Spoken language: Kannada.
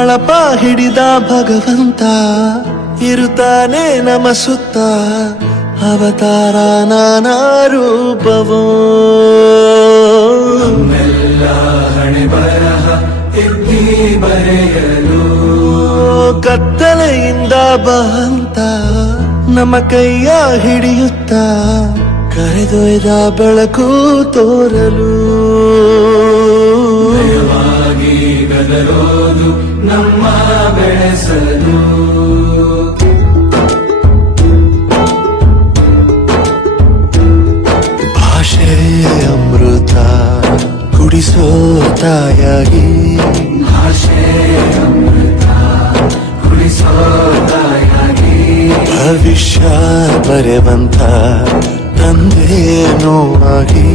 ಬಳಪ ಹಿಡಿದ ಭಗವಂತ ಇರುತ್ತಾನೆ ನಮ ಸುತ್ತ ಅವತಾರ ನಾನಾ ರೂಪವೋ ನಮ್ಮೆಲ್ಲ ಹಣೆ ಬರಹ ತಿದ್ದಿ ಬರೆಯಲು ಕತ್ತಲೆಯಿಂದ ಬಹಂತ ನಮ್ಮ ಕೈಯ ಹಿಡಿಯುತ್ತ ಕರೆದೊಯ್ದ ಬೆಳಕು ತೋರಲು ಭಯವಾಗಿ ಗದರೋದು ನಮ್ಮ ಬೆಳೆಸಲು ಭಾಷೆ ಅಮೃತ ಕುಡಿಸೋ ತಾಯಾಗಿ ಭಾಷೆ ಅಮೃತ ಕುಡಿಸೋ ತಾಯಾಗಿ ಭವಿಷ್ಯ ಬರೆವಂತ ತಂದೇನೋ ಆಗಿ